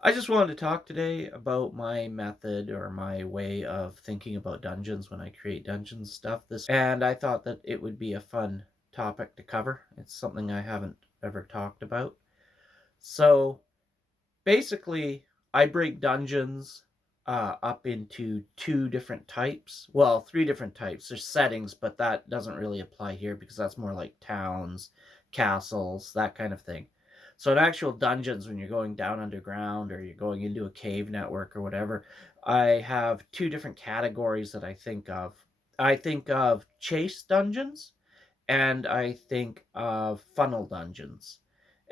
I just wanted to talk today about my method or my way of thinking about dungeons when I create dungeon stuff. And I thought that it would be a fun topic to cover. It's something I haven't ever talked about. So basically, I break dungeons up into two different types. Well, three different types. There's settings, but that doesn't really apply here because that's more like towns, castles, that kind of thing. So in actual dungeons, when you're going down underground or you're going into a cave network or whatever, I have two different categories that I think of. I think of chase dungeons and I think of funnel dungeons.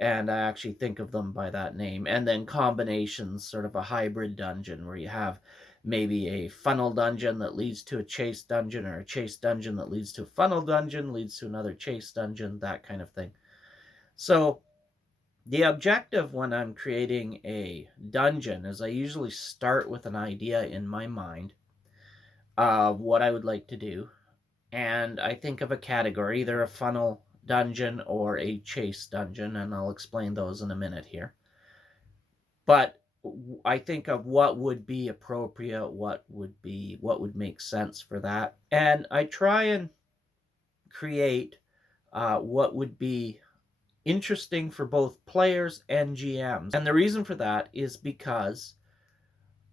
And I actually think of them by that name. And then combinations, sort of a hybrid dungeon where you have maybe a funnel dungeon that leads to a chase dungeon, or a chase dungeon that leads to a funnel dungeon, leads to another chase dungeon, that kind of thing. So the objective when I'm creating a dungeon is I usually start with an idea in my mind of what I would like to do, and I think of a category, either a funnel dungeon or a chase dungeon, and I'll explain those in a minute here. But I think of what would be appropriate, what would make sense for that, and I try and create what would be interesting for both players and GMs. And the reason for that is because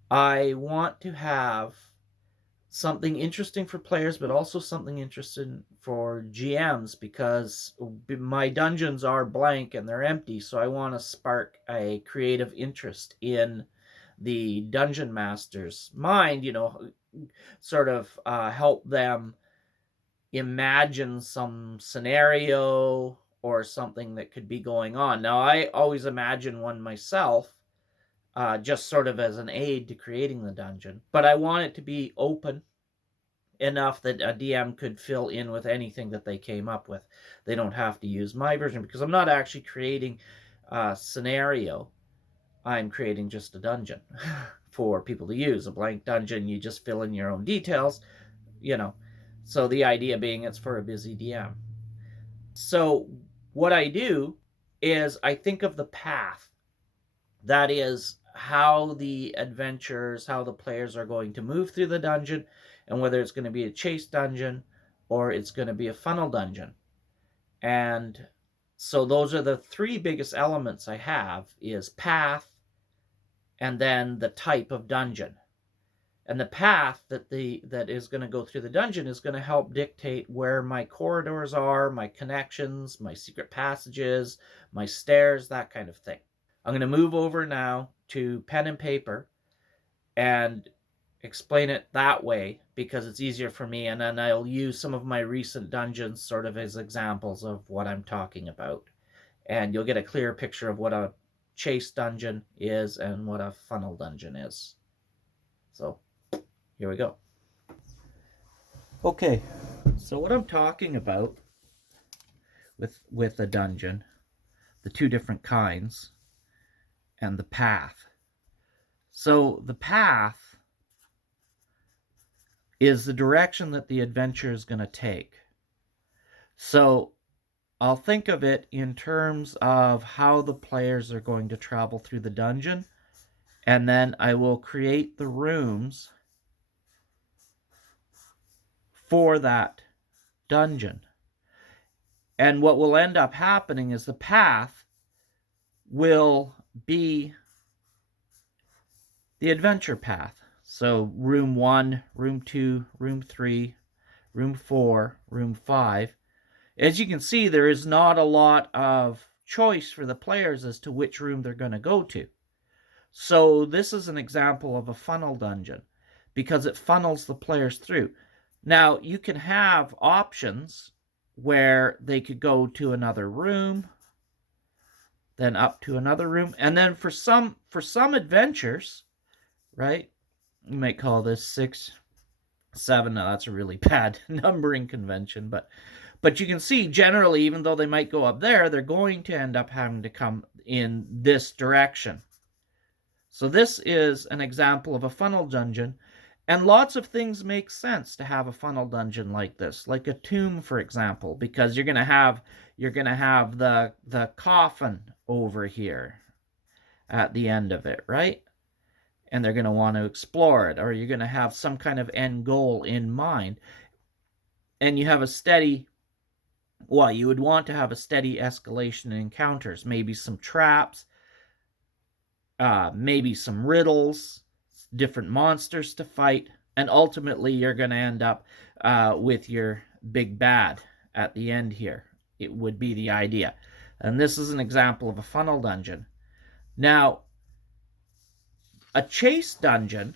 I want to have something interesting for players, but also something interesting for GMs, because my dungeons are blank and they're empty. So I want to spark a creative interest in the dungeon master's mind, sort of help them imagine some scenario or something that could be going on. Now, I always imagine one myself, just sort of as an aid to creating the dungeon, but I want it to be open enough that a DM could fill in with anything that they came up with. They don't have to use my version because I'm not actually creating a scenario. I'm creating just a dungeon for people to use. A blank dungeon, you just fill in your own details, you know. So the idea being it's for a busy DM. So what I do is I think of the path. That is how the adventurers, how the players are going to move through the dungeon, and whether it's going to be a chase dungeon or it's going to be a funnel dungeon. And so those are the three biggest elements I have: is path, and then the type of dungeon. And the path that is going to go through the dungeon is going to help dictate where my corridors are, my connections, my secret passages, my stairs, that kind of thing. I'm going to move over now to pen and paper and explain it that way because it's easier for me, and then I'll use some of my recent dungeons sort of as examples of what I'm talking about. And you'll get a clearer picture of what a chase dungeon is and what a funnel dungeon is. So, here we go. Okay, so what I'm talking about with a dungeon, the two different kinds, and the path. So the path is the direction that the adventure is going to take. So I'll think of it in terms of how the players are going to travel through the dungeon, and then I will create the rooms for that dungeon. And what will end up happening is the path will be the adventure path. So room 1, room 2, room 3, room 4, room 5. As you can see, there is not a lot of choice for the players as to which room they're going to go to. So this is an example of a funnel dungeon because it funnels the players through. Now, you can have options where they could go to another room, then up to another room, and then for some adventures, right? You might call this 6, 7. Now that's a really bad numbering convention, but you can see generally, even though they might go up there, they're going to end up having to come in this direction. So this is an example of a funnel dungeon, and lots of things make sense to have a funnel dungeon like this, like a tomb, for example, because you're gonna have the coffin over here, at the end of it, right? And they're going to want to explore it, or you're going to have some kind of end goal in mind. And you have a steady, well, you would want to have a steady escalation in encounters, maybe some traps, maybe some riddles, different monsters to fight, and ultimately you're going to end up with your big bad at the end here. It would be the idea. And this is an example of a funnel dungeon. Now, a chase dungeon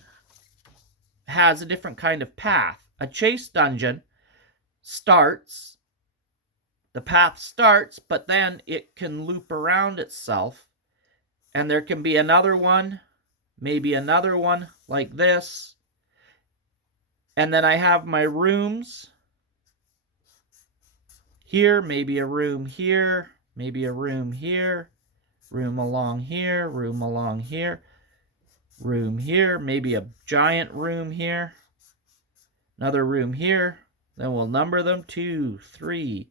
has a different kind of path. A chase dungeon starts, the path starts, but then it can loop around itself, and there can be another one, maybe another one like this, and then I have my rooms here, maybe a room here, maybe a room here, room along here, room along here, room here, maybe a giant room here, another room here. Then we'll number them 2, 3,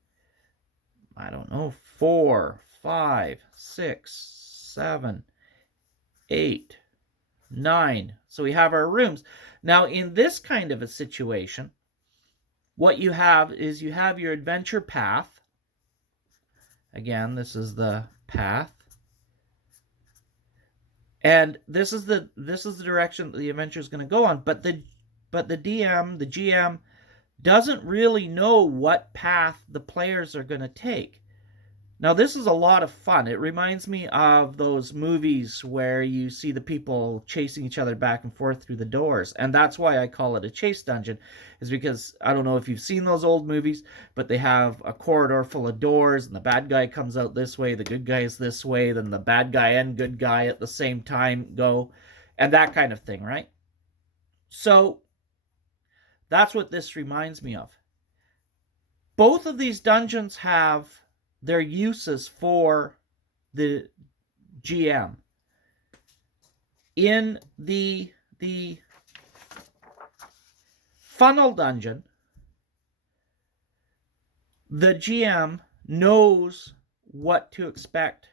I don't know, 4, 5, 6, 7, 8, 9. So we have our rooms. Now, in this kind of a situation, what you have is you have your adventure path. Again, this is the path. And this is the direction that the adventure is going to go on. But the DM, the GM, doesn't really know what path the players are going to take. Now, this is a lot of fun. It reminds me of those movies where you see the people chasing each other back and forth through the doors. And that's why I call it a chase dungeon, is because I don't know if you've seen those old movies, but they have a corridor full of doors, and the bad guy comes out this way, the good guy is this way, then the bad guy and good guy at the same time go, and that kind of thing, right? So that's what this reminds me of. Both of these dungeons have their uses for the GM. In the funnel dungeon, the GM knows what to expect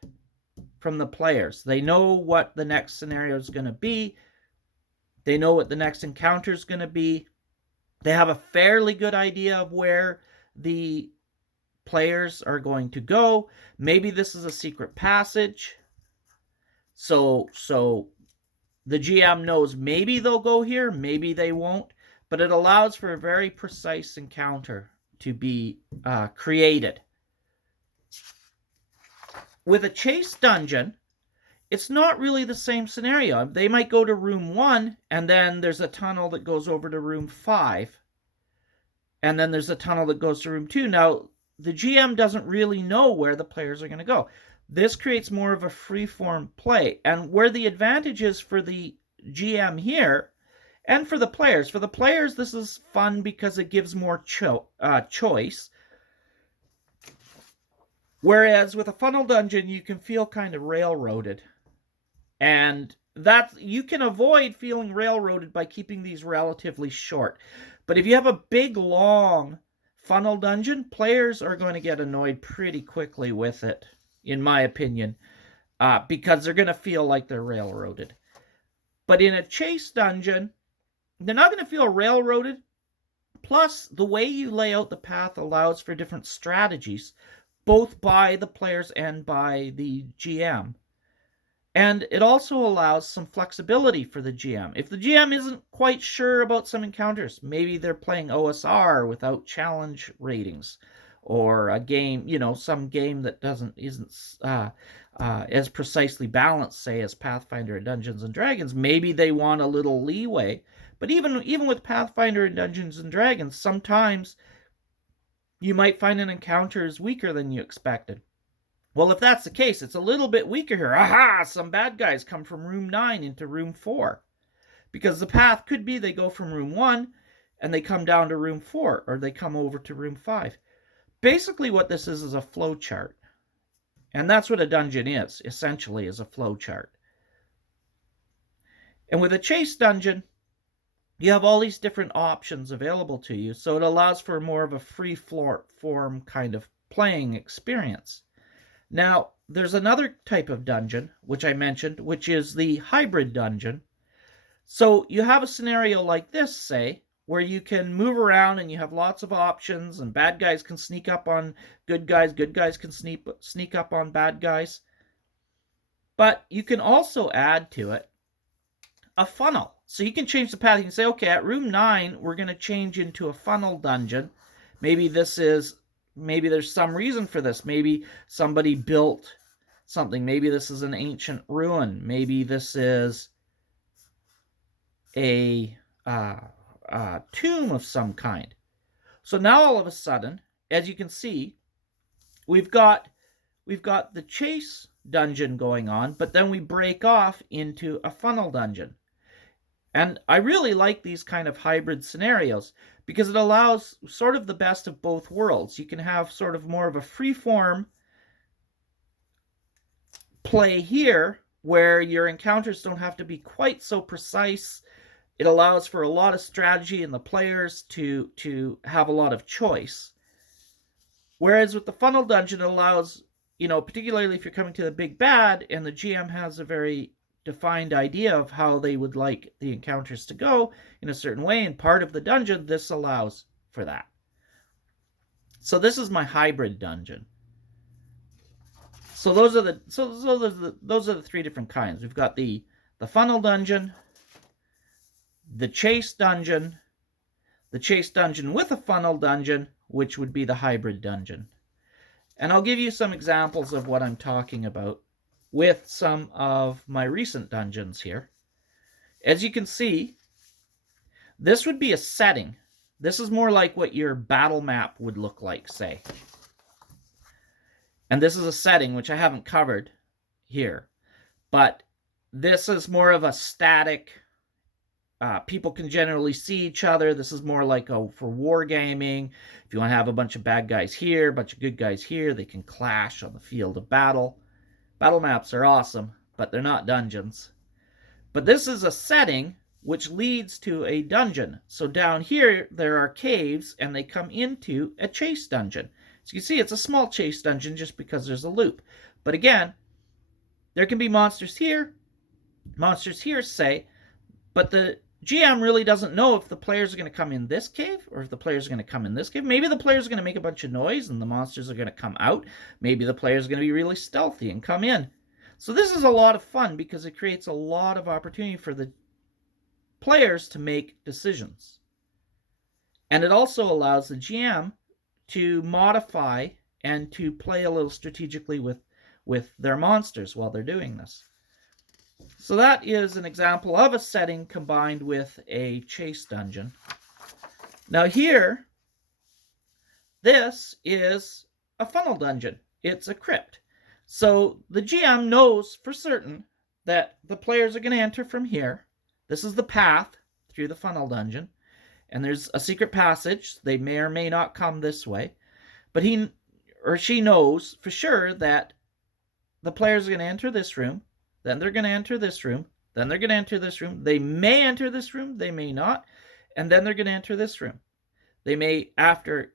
from the players. They know what the next scenario is going to be. They know what the next encounter is going to be. They have a fairly good idea of where the players are going to go. Maybe this is a secret passage. So the GM knows maybe they'll go here, maybe they won't, but it allows for a very precise encounter to be created. With a chase dungeon, it's not really the same scenario. They might go to room 1, and then there's a tunnel that goes over to room 5. And then there's a tunnel that goes to room 2. Now, the GM doesn't really know where the players are going to go. This creates more of a free-form play. And where the advantage is for the GM here, and for the players. For the players, this is fun because it gives more choice. Whereas with a funnel dungeon, you can feel kind of railroaded. And that you can avoid feeling railroaded by keeping these relatively short. But if you have a big, long funnel dungeon, players are going to get annoyed pretty quickly with it, in my opinion, because they're going to feel like they're railroaded. But in a chase dungeon, they're not going to feel railroaded. Plus, the way you lay out the path allows for different strategies, both by the players and by the GM. And it also allows some flexibility for the GM. If the GM isn't quite sure about some encounters, maybe they're playing OSR without challenge ratings, or a game, some game that isn't as precisely balanced, say, as Pathfinder and Dungeons and Dragons. Maybe they want a little leeway. But even with Pathfinder and Dungeons and Dragons, sometimes you might find an encounter is weaker than you expected. Well, if that's the case, it's a little bit weaker here. Aha! Some bad guys come from room 9 into room 4. Because the path could be they go from room 1 and they come down to room 4, or they come over to room 5. Basically what this is a flow chart. And that's what a dungeon is, essentially, is a flow chart. And with a chase dungeon, you have all these different options available to you, so it allows for more of a free form kind of playing experience. Now, there's another type of dungeon, which I mentioned, which is the hybrid dungeon. So you have a scenario like this, say, where you can move around and you have lots of options, and bad guys can sneak up on good guys can sneak up on bad guys. But you can also add to it a funnel. So you can change the path. You can say, okay, at room 9, we're going to change into a funnel dungeon. Maybe there's some reason for this. Maybe somebody built something. Maybe this is an ancient ruin. Maybe this is a tomb of some kind. So now all of a sudden, as you can see, we've got the chase dungeon going on, but then we break off into a funnel dungeon. And I really like these kind of hybrid scenarios because it allows sort of the best of both worlds. You can have sort of more of a free-form play here where your encounters don't have to be quite so precise. It allows for a lot of strategy and the players to have a lot of choice. Whereas with the funnel dungeon, it allows, particularly if you're coming to the big bad and the GM has a very defined idea of how they would like the encounters to go in a certain way, and part of the dungeon, this allows for that. So this is my hybrid dungeon. So those are the three different kinds. We've got the funnel dungeon, the chase dungeon with a funnel dungeon, which would be the hybrid dungeon. And I'll give you some examples of what I'm talking about with some of my recent dungeons here. As you can see, this would be a setting. This is more like what your battle map would look like, say. And this is a setting, which I haven't covered here. But this is more of a static. People can generally see each other. This is more like for wargaming. If you want to have a bunch of bad guys here, a bunch of good guys here, they can clash on the field of battle. Battle maps are awesome, but they're not dungeons. But this is a setting which leads to a dungeon. So down here, there are caves, and they come into a chase dungeon. So you can see it's a small chase dungeon just because there's a loop. But again, there can be monsters here, say, but the GM really doesn't know if the players are going to come in this cave or if the players are going to come in this cave. Maybe the players are going to make a bunch of noise and the monsters are going to come out. Maybe the players are going to be really stealthy and come in. So this is a lot of fun because it creates a lot of opportunity for the players to make decisions. And it also allows the GM to modify and to play a little strategically with their monsters while they're doing this. So that is an example of a setting combined with a chase dungeon. Now here, this is a funnel dungeon. It's a crypt. So the GM knows for certain that the players are going to enter from here. This is the path through the funnel dungeon. And there's a secret passage. They may or may not come this way. But he or she knows for sure that the players are going to enter this room. Then they're going to enter this room. Then they're going to enter this room. They may enter this room. They may not. And then they're going to enter this room. They may, after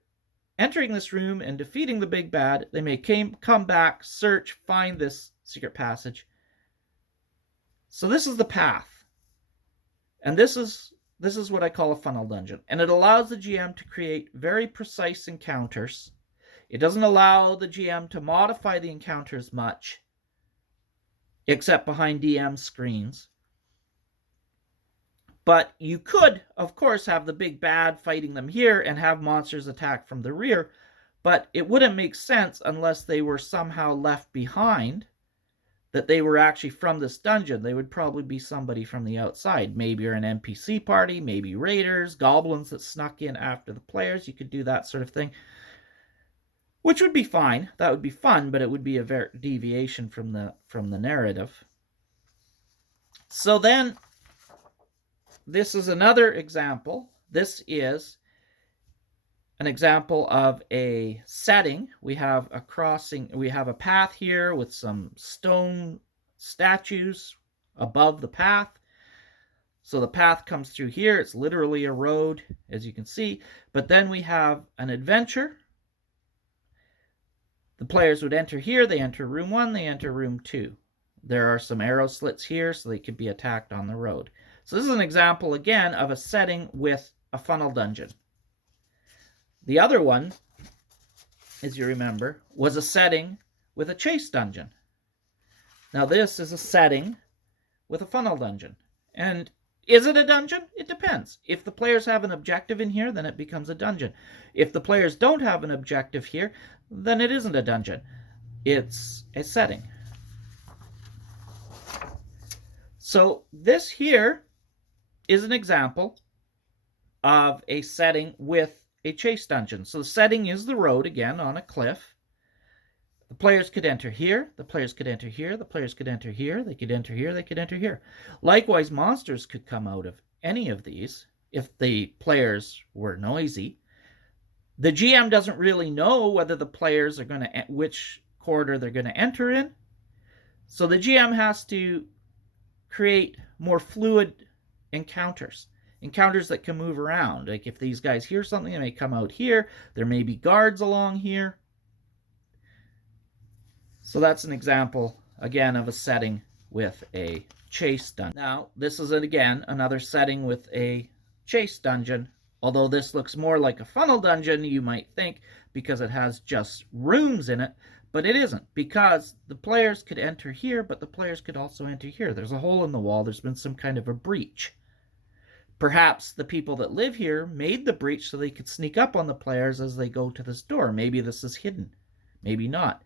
entering this room and defeating the big bad, they may come back, search, find this secret passage. So this is the path. And this is what I call a funnel dungeon. And it allows the GM to create very precise encounters. It doesn't allow the GM to modify the encounters much, except behind DM screens. But you could, of course, have the big bad fighting them here and have monsters attack from the rear, but it wouldn't make sense unless they were somehow left behind, that they were actually from this dungeon. They would probably be somebody from the outside. Maybe you're an NPC party, maybe raiders, goblins that snuck in after the players. You could do that sort of thing, which would be fine. That would be fun, but it would be a deviation from the narrative. So then, this is another example. This is an example of a setting. We have a crossing. We have a path here with some stone statues above the path. So the path comes through here. It's literally a road, as you can see. But then we have an adventure The players would enter here, they enter room 1, they enter room 2. There are some arrow slits here so they could be attacked on the road. So this is an example, again, of a setting with a funnel dungeon. The other one, as you remember, was a setting with a chase dungeon. Now this is a setting with a funnel dungeon. And is it a dungeon? It depends. If the players have an objective in here, then it becomes a dungeon. If the players don't have an objective here, then it isn't a dungeon. It's a setting. So this here is an example of a setting with a chase dungeon. So the setting is the road, again, on a cliff. The players could enter here, the players could enter here, the players could enter here, they could enter here, they could enter here. Likewise, monsters could come out of any of these if the players were noisy. The GM doesn't really know whether the players are going to, which corridor they're going to enter in. So the GM has to create more fluid encounters that can move around. Like if these guys hear something, they may come out here. There may be guards along here. So that's an example, again, of a setting with a chase dungeon. Now, this is, again, another setting with a chase dungeon. Although this looks more like a funnel dungeon, you might think, because it has just rooms in it. But it isn't, because the players could enter here, but the players could also enter here. There's a hole in the wall. There's been some kind of a breach. Perhaps the people that live here made the breach so they could sneak up on the players as they go to this door. Maybe this is hidden. Maybe not.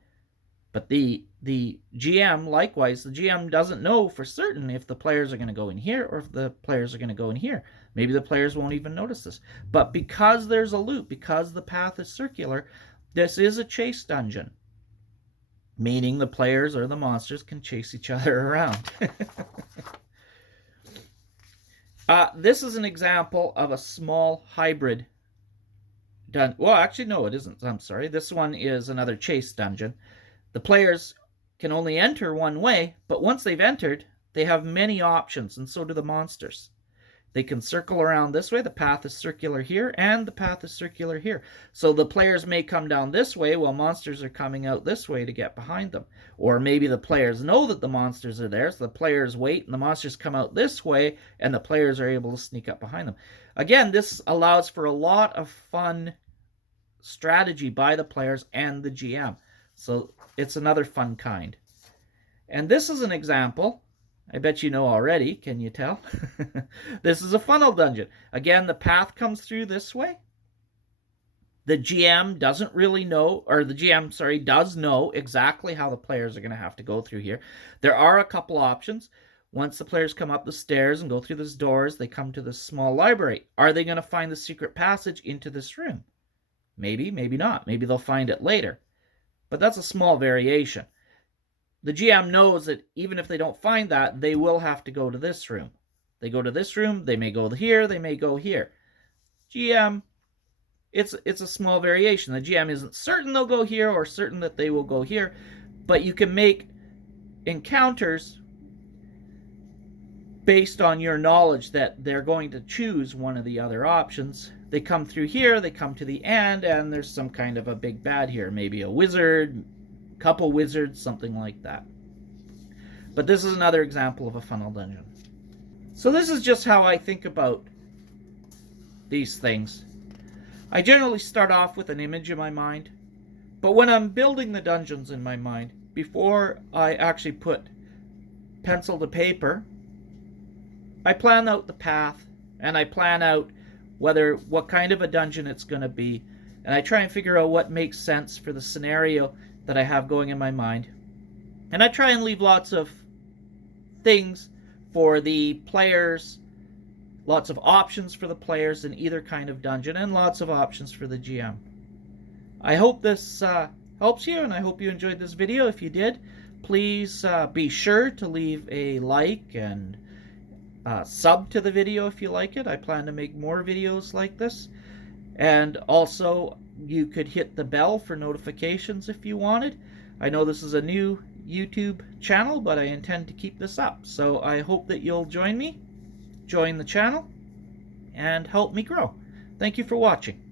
But the GM, likewise, the GM doesn't know for certain if the players are going to go in here or if the players are going to go in here. Maybe the players won't even notice this. But because there's a loop, because the path is circular, this is a chase dungeon. Meaning the players or the monsters can chase each other around. This is an example of a small hybrid dungeon. Well, actually, no, it isn't. I'm sorry. This one is another chase dungeon. The players can only enter one way, but once they've entered, they have many options, and so do the monsters. They can circle around this way. The path is circular here, and the path is circular here. So the players may come down this way while monsters are coming out this way to get behind them. Or maybe the players know that the monsters are there, so the players wait, and the monsters come out this way, and the players are able to sneak up behind them. Again, this allows for a lot of fun strategy by the players and the GM. So it's another fun kind. And this is an example. I bet you know already. Can you tell? This is a funnel dungeon. Again, the path comes through this way. The GM doesn't really know, or the GM, sorry, does know exactly how the players are going to have to go through here. There are a couple options. Once the players come up the stairs and go through these doors, they come to this small library. Are they going to find the secret passage into this room? Maybe, maybe not. Maybe they'll find it later. But that's a small variation. The GM knows that even if they don't find that, they will have to go to this room. They go to this room, they may go here, they may go here. GM, it's a small variation. The GM isn't certain they'll go here or certain that they will go here, but you can make encounters based on your knowledge that they're going to choose one of the other options. They come through here, they come to the end, and there's some kind of a big bad here. Maybe a wizard, couple wizards, something like that. But this is another example of a funnel dungeon. So this is just how I think about these things. I generally start off with an image in my mind, but when I'm building the dungeons in my mind, before I actually put pencil to paper, I plan out the path, and I plan out what kind of a dungeon it's going to be, and I try and figure out what makes sense for the scenario that I have going in my mind. And I try and leave lots of things for the players, lots of options for the players in either kind of dungeon, and lots of options for the GM. I hope this helps you, and I hope you enjoyed this video. If you did, please be sure to leave a like and sub to the video if you like it. I plan to make more videos like this. And also, you could hit the bell for notifications if you wanted. I know this is a new YouTube channel, but I intend to keep this up. So I hope that you'll join me, join the channel, and help me grow. Thank you for watching.